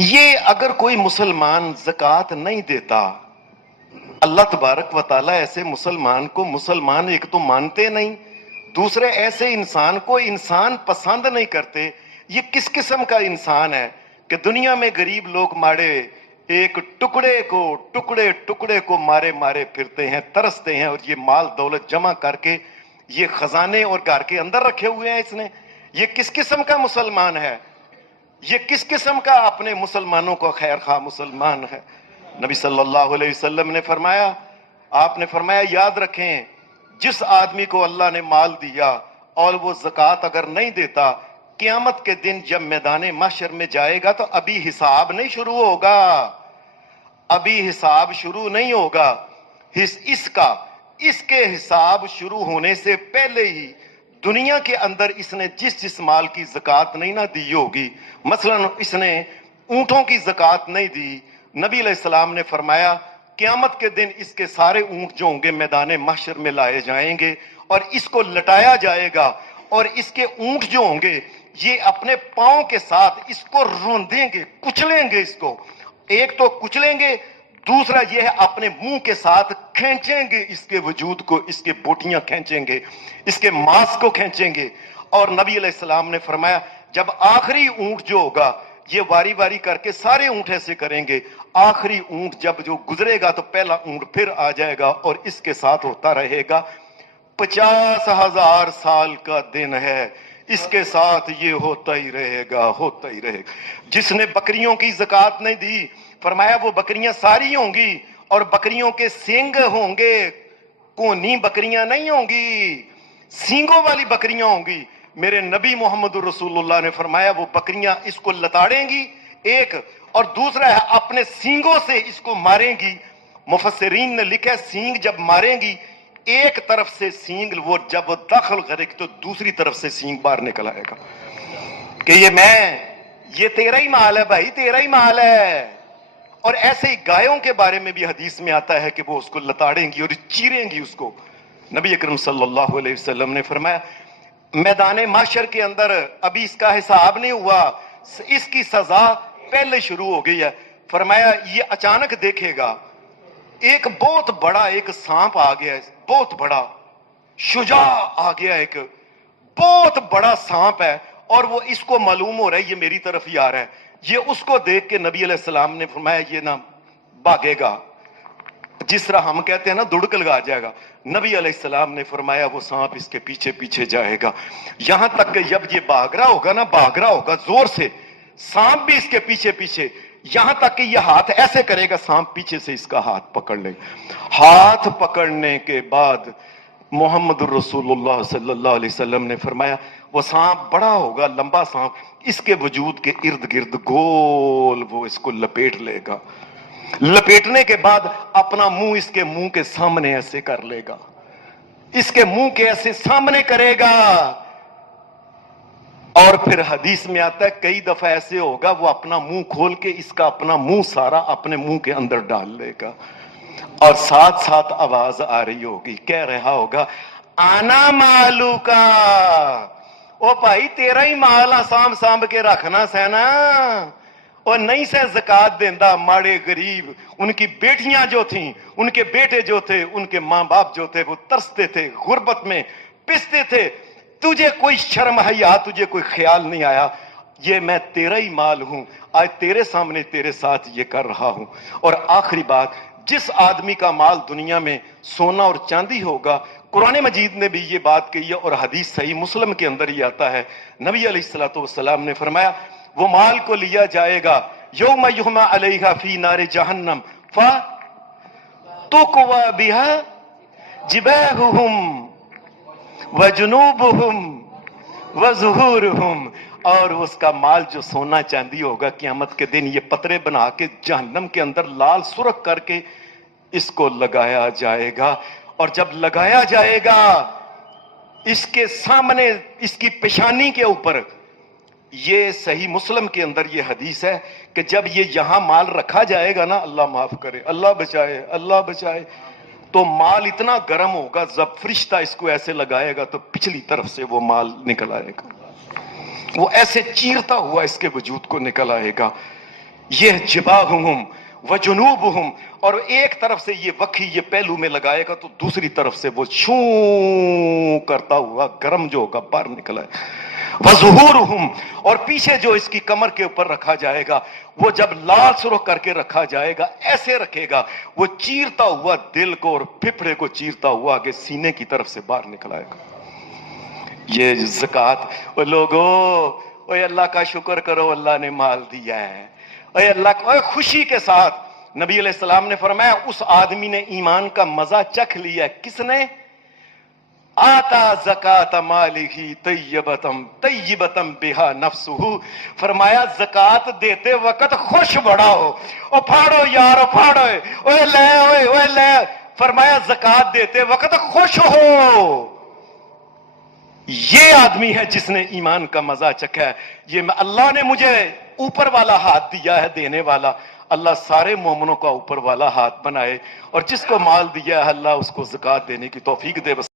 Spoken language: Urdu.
یہ اگر کوئی مسلمان زکوٰۃ نہیں دیتا، اللہ تبارک و تعالیٰ ایسے مسلمان کو مسلمان ایک تو مانتے نہیں، دوسرے ایسے انسان کو انسان پسند نہیں کرتے۔ یہ کس قسم کا انسان ہے کہ دنیا میں غریب لوگ مارے ایک ٹکڑے کو مارے مارے پھرتے ہیں، ترستے ہیں، اور یہ مال دولت جمع کر کے یہ خزانے اور گھر کے اندر رکھے ہوئے ہیں اس نے۔ یہ کس قسم کا مسلمان ہے؟ یہ کس قسم کا اپنے مسلمانوں کو خیر خواہ مسلمان ہے؟ نبی صلی اللہ علیہ وسلم نے فرمایا، آپ نے فرمایا یاد رکھیں، جس آدمی کو اللہ نے مال دیا اور وہ زکوٰۃ اگر نہیں دیتا، قیامت کے دن جب میدان محشر میں جائے گا تو ابھی حساب نہیں شروع ہوگا، ابھی حساب شروع نہیں ہوگا اس کے حساب شروع ہونے سے پہلے ہی دنیا کے اندر اس نے جس مال کی زکوٰۃ نہیں نہ دی ہوگی، مثلا اس نے اونٹوں کی زکوٰۃ نہیں دی، نبی علیہ السلام نے فرمایا قیامت کے دن اس کے سارے اونٹ جو ہوں گے میدان محشر میں لائے جائیں گے اور اس کو لٹایا جائے گا، اور اس کے اونٹ جو ہوں گے یہ اپنے پاؤں کے ساتھ اس کو روندیں گے، کچلیں گے، اس کو ایک تو کچلیں گے، دوسرا یہ ہے اپنے منہ کے ساتھ کھینچیں گے اس کے وجود کو، اس کے بوٹیاں کھینچیں گے، اس کے ماس کو کھینچیں گے۔ اور نبی علیہ السلام نے فرمایا جب آخری اونٹ جو ہوگا یہ واری واری کر کے سارے اونٹ ایسے کریں گے، آخری اونٹ جب جو گزرے گا تو پہلا اونٹ پھر آ جائے گا اور اس کے ساتھ ہوتا رہے گا 50,000 سال کا دن ہے، اس کے ساتھ یہ ہوتا ہی رہے گا۔ جس نے بکریوں کی زکوٰۃ نہیں دی، فرمایا وہ بکریاں ساری ہوں گی اور بکریوں کے سینگ ہوں گے، کونی بکریاں نہیں ہوں گی، سینگوں والی بکریاں ہوں گی۔ میرے نبی محمد رسول اللہ نے فرمایا وہ بکریاں اس کو لتاڑیں گی ایک، اور دوسرا ہے اپنے سینگوں سے اس کو ماریں گی۔ مفسرین نے لکھا سینگ جب ماریں گی ایک طرف سے سینگ وہ جب داخل کرے گی تو دوسری طرف سے سینگ باہر نکل آئے گا کہ یہ تیرا ہی مال ہے بھائی، تیرا ہی مال ہے۔ اور ایسے ہی گایوں کے بارے میں بھی حدیث میں آتا ہے کہ وہ اس کو لتاڑیں گی اور چیریں گی اس کو۔ نبی اکرم صلی اللہ علیہ وسلم نے فرمایا میدان محشر کے اندر ابھی اس کا حساب نہیں ہوا، اس کی سزا پہلے شروع ہو گئی ہے۔ فرمایا یہ اچانک دیکھے گا ایک بہت بڑا ایک سانپ آ گیا ہے، بہت بڑا شجاع آ گیا، ایک بہت بڑا سانپ ہے، اور وہ اس کو معلوم ہو رہا ہے یہ میری طرف ہی آ رہا ہے۔ یہ اس کو دیکھ کے نبی علیہ السلام نے فرمایا یہ نہ بھاگے گا، جس طرح ہم کہتے ہیں نا دڑک لگا جائے گا۔ نبی علیہ السلام نے فرمایا وہ سانپ اس کے پیچھے پیچھے جائے گا، یہاں تک کہ جب یہ بھاگ رہا ہوگا زور سے، سانپ بھی اس کے پیچھے پیچھے، یہاں تک کہ یہ ہاتھ ایسے کرے گا، سانپ پیچھے سے اس کا ہاتھ پکڑ لے گا۔ ہاتھ پکڑنے کے بعد محمد رسول اللہ صلی اللہ علیہ وسلم نے فرمایا وہ سانپ بڑا ہوگا، لمبا سانپ، اس کے وجود کے ارد گرد گول وہ اس کو لپیٹ لے گا، لپیٹنے کے بعد اپنا منہ اس کے منہ کے سامنے ایسے کر لے گا، اس کے منہ کے ایسے سامنے کرے گا، اور پھر حدیث میں آتا ہے کئی دفعہ ایسے ہوگا وہ اپنا منہ کھول کے اس کا اپنا منہ سارا اپنے منہ کے اندر ڈال لے گا، اور ساتھ ساتھ آواز آ رہی ہوگی، کہہ رہا ہوگا آنا مالو کا، او بھائی تیرا ہی مال سانب کے رکھنا سینا، اور نہیں سے زکوٰۃ دیندا، ماڑے غریب ان کی بیٹیاں جو تھیں، ان کے بیٹے جو تھے، ان کے ماں باپ جو تھے وہ ترستے تھے، غربت میں پستے تھے، تجھے کوئی شرم حیا، تجھے کوئی خیال نہیں آیا، یہ میں تیرا ہی مال ہوں، آج تیرے سامنے تیرے ساتھ یہ کر رہا ہوں۔ اور آخری بات، جس آدمی کا مال دنیا میں سونا اور چاندی ہوگا، قرآن مجید نے بھی یہ بات کہی ہے اور حدیث صحیح مسلم کے اندر ہی آتا ہے، نبی علیہ الصلوۃ والسلام نے فرمایا وہ مال کو لیا جائے گا یوم یحمى علیہا فی نار جہنم فتقوی بہا جباہہم وجنوبہم وظہورہم، اور اس کا مال جو سونا چاندی ہوگا قیامت کے دن یہ پترے بنا کے جہنم کے اندر لال سرخ کر کے اس کو لگایا جائے گا، اور جب لگایا جائے گا اس کے سامنے اس کی پیشانی کے اوپر، یہ صحیح مسلم کے اندر یہ حدیث ہے کہ جب یہ یہاں مال رکھا جائے گا نا، اللہ معاف کرے، اللہ بچائے، اللہ بچائے، تو مال اتنا گرم ہوگا جب فرشتہ اس کو ایسے لگائے گا تو پچھلی طرف سے وہ مال نکل آئے گا، وہ ایسے چیرتا ہوا اس کے وجود کو نکل آئے گا۔ یہ جباہہم وجنوبہم، اور ایک طرف سے یہ وکھی یہ پہلو میں لگائے گا تو دوسری طرف سے وہ چھوں کرتا ہوا گرم جو ہوگا باہر نکلا ہے، وظہورہم، اور پیچھے جو اس کی کمر کے اوپر رکھا جائے گا وہ جب لال سرخ کر کے رکھا جائے گا ایسے رکھے گا وہ چیرتا ہوا دل کو اور پھپھڑے کو چیرتا ہوا آگے سینے کی طرف سے باہر نکل آئے گا۔ یہ زکوٰۃ، وہ لوگو اوے اللہ کا شکر کرو، اللہ نے مال دیا ہے، اے اللہ کو خوشی کے ساتھ۔ نبی علیہ السلام نے فرمایا اس آدمی نے ایمان کا مزہ چکھ لیا، کس نے؟ آتا زکات مالہ طیبتم بہا نفسہ، فرمایا زکات دیتے وقت خوش بڑا ہو، او پھاڑو یار، او پھاڑو، اوے لے، اوے لے، فرمایا زکات دیتے وقت خوش ہو۔ یہ آدمی ہے جس نے ایمان کا مزہ چکھا ہے۔ یہ اللہ نے مجھے اوپر والا ہاتھ دیا ہے دینے والا، اللہ سارے مومنوں کا اوپر والا ہاتھ بنائے، اور جس کو مال دیا ہے اللہ اس کو زکات دینے کی توفیق دے۔ بس